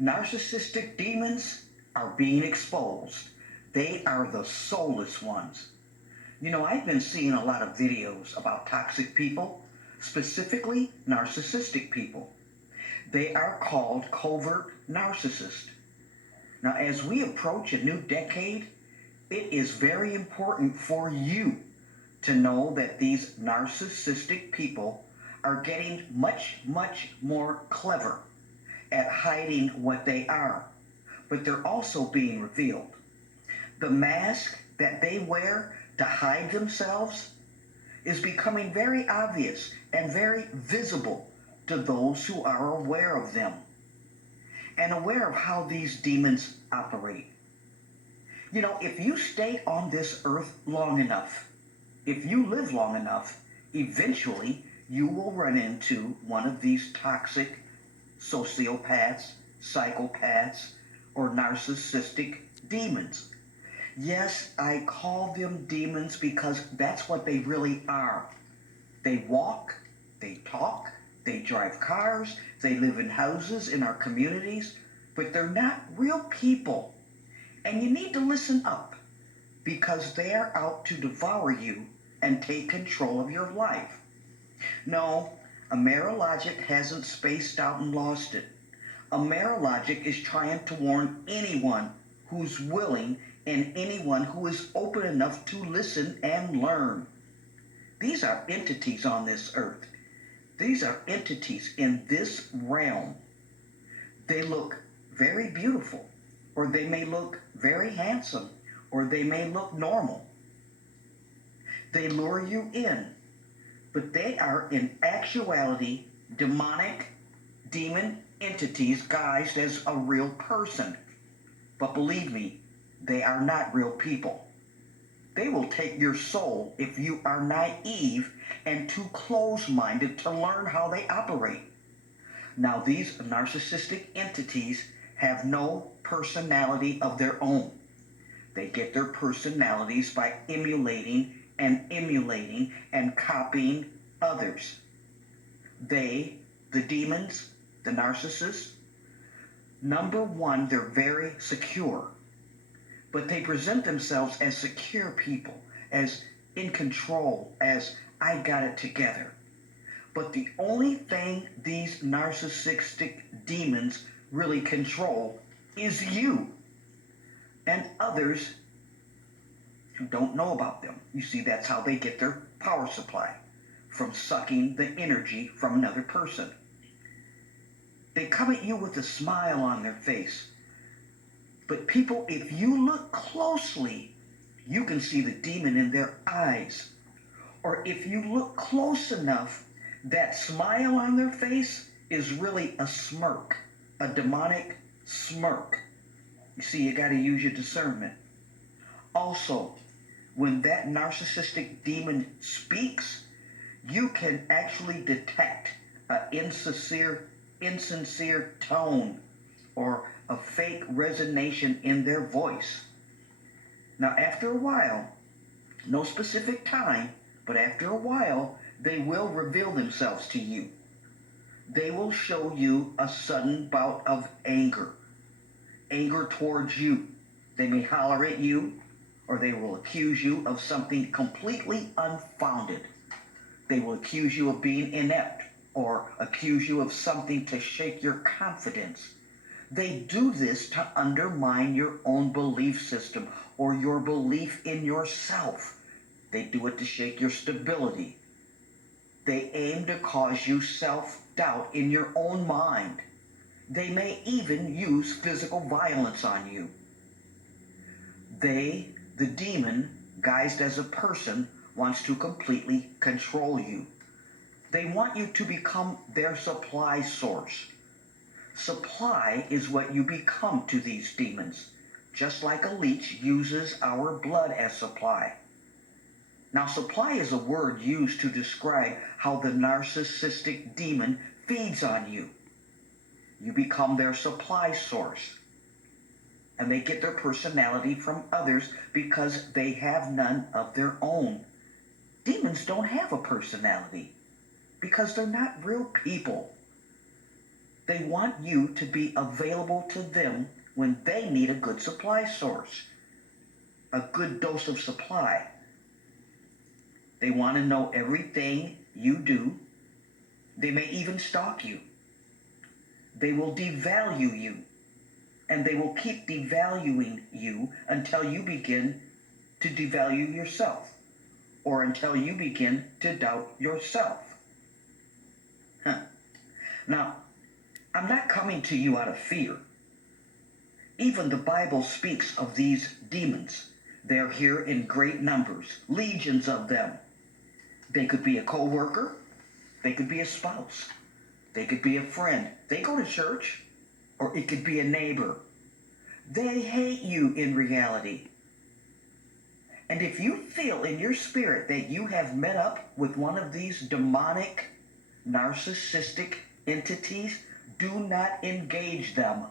Narcissistic demons are being exposed. They are the soulless ones. I've been seeing a lot of videos about toxic people, specifically narcissistic people. They are called covert narcissists. Now, as we approach a new decade, it is very important for you to know that these narcissistic people are getting much, much more clever at hiding what they are, but they're also being revealed. The mask that they wear to hide themselves is becoming very obvious and very visible to those who are aware of them and aware of how these demons operate. If you stay on this earth long enough, if you live long enough, eventually you will run into one of these toxic sociopaths, psychopaths, or narcissistic demons. Yes, I call them demons because that's what they really are. They walk, they talk, they drive cars, they live in houses in our communities, but they're not real people. And you need to listen up because they're out to devour you and take control of your life. No, Amerilogic hasn't spaced out and lost it. Amerilogic is trying to warn anyone who's willing and anyone who is open enough to listen and learn. These are entities on this earth. These are entities in this realm. They look very beautiful, or they may look very handsome, or they may look normal. They lure you in, but they are in actuality demonic, demon entities guised as a real person. But believe me, they are not real people. They will take your soul if you are naive and too close-minded to learn how they operate. Now, these narcissistic entities have no personality of their own. They get their personalities by emulating and copying others. They, the demons, the narcissists, number one, they're very secure. But they present themselves as secure people, as in control, as I got it together. But the only thing these narcissistic demons really control is you and others who don't know about them. You see, that's how they get their power supply, from sucking the energy from another person. They come at you with a smile on their face. But people, if you look closely, you can see the demon in their eyes. Or if you look close enough, that smile on their face is really a smirk, a demonic smirk. You see, you got to use your discernment. Also, when that narcissistic demon speaks, you can actually detect an insincere tone or a fake resonation in their voice. Now, after a while, no specific time, but after a while, they will reveal themselves to you. They will show you a sudden bout of anger towards you. They may holler at you, or they will accuse you of something completely unfounded. They will accuse you of being inept, or accuse you of something to shake your confidence. They do this to undermine your own belief system or your belief in yourself. They do it to shake your stability. They aim to cause you self-doubt in your own mind. They may even use physical violence on you. They, the demon, guised as a person, wants to completely control you. They want you to become their supply source. Supply is what you become to these demons, just like a leech uses our blood as supply. Now, supply is a word used to describe how the narcissistic demon feeds on you. You become their supply source. And they get their personality from others because they have none of their own. Demons don't have a personality because they're not real people. They want you to be available to them when they need a good supply source, a good dose of supply. They want to know everything you do. They may even stalk you. They will devalue you, and they will keep devaluing you until you begin to devalue yourself, or until you begin to doubt yourself. Now, I'm not coming to you out of fear. Even the Bible speaks of these demons. They're here in great numbers, legions of them. They could be a co-worker. They could be a spouse. They could be a friend. They go to church. Or it could be a neighbor. They hate you in reality. And if you feel in your spirit that you have met up with one of these demonic, narcissistic entities, do not engage them.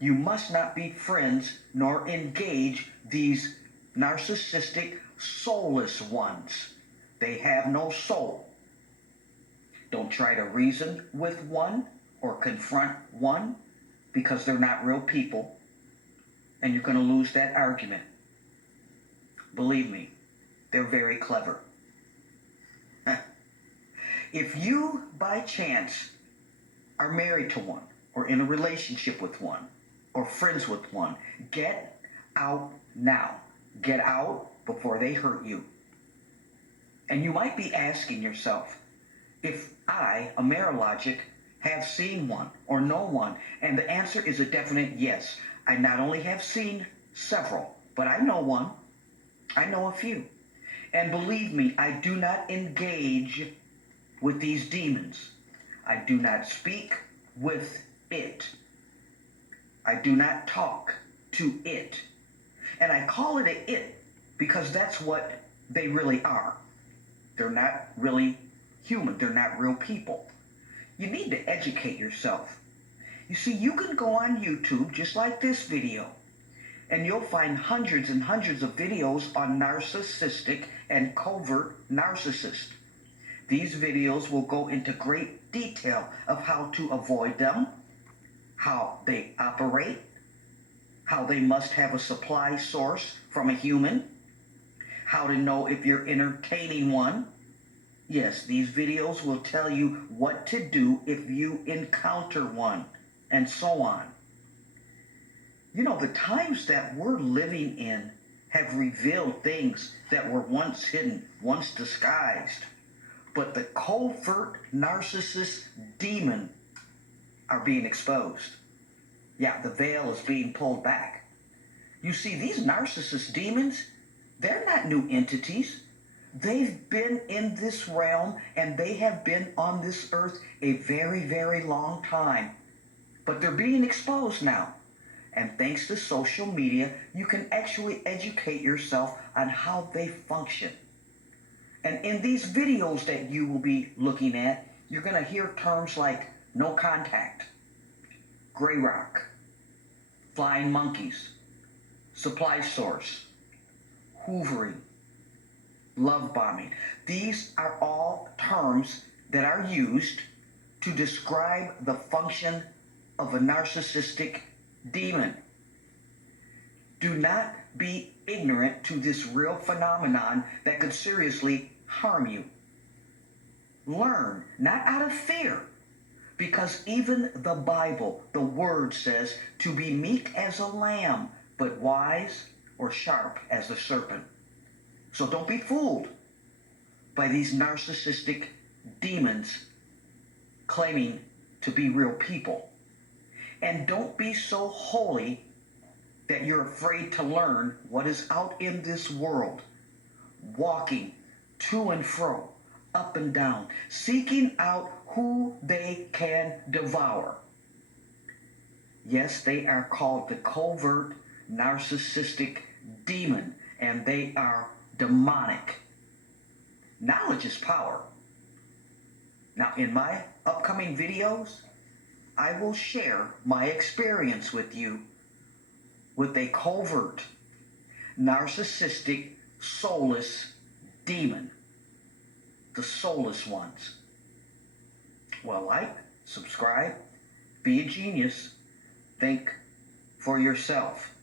You must not be friends nor engage these narcissistic, soulless ones. They have no soul. Don't try to reason with one or confront one, because they're not real people, and you're going to lose that argument. Believe me, they're very clever. If you, by chance, are married to one, or in a relationship with one, or friends with one, get out now. Get out before they hurt you. And you might be asking yourself, if I, Amerilogic, have seen one or know one, and the answer is a definite yes. I not only have seen several, but I know one. I know a few. And believe me, I do not engage with these demons. I do not speak with it. I do not talk to it. And I call it a it because that's what they really are. They're not really human. They're not real people. You need to educate yourself. You see, you can go on YouTube just like this video, and you'll find hundreds and hundreds of videos on narcissistic and covert narcissists. These videos will go into great detail of how to avoid them, how they operate, how they must have a supply source from a human, how to know if you're entertaining one. Yes, these videos will tell you what to do if you encounter one, and so on. You know, the times that we're living in have revealed things that were once hidden, once disguised. But the covert narcissist demon are being exposed. Yeah, the veil is being pulled back. You see, these narcissist demons, they're not new entities. They've been in this realm and they have been on this earth a very, very long time. But they're being exposed now. And thanks to social media, you can actually educate yourself on how they function. And in these videos that you will be looking at, you're going to hear terms like no contact, gray rock, flying monkeys, supply source, hoovering, love bombing. These are all terms that are used to describe the function of a narcissistic demon. Do not be ignorant to this real phenomenon that could seriously harm you. Learn, not out of fear, because even the Bible, the Word says to be meek as a lamb, but wise or sharp as the serpent. So don't be fooled by these narcissistic demons claiming to be real people. And don't be so holy that you're afraid to learn what is out in this world, walking to and fro, up and down, seeking out who they can devour. Yes, they are called the covert narcissistic demon, and they are demonic. Knowledge is power. Now, in my upcoming videos, I will share my experience with you with a covert, narcissistic, soulless demon. The soulless ones. Well, like, subscribe, Be a genius. Think for yourself.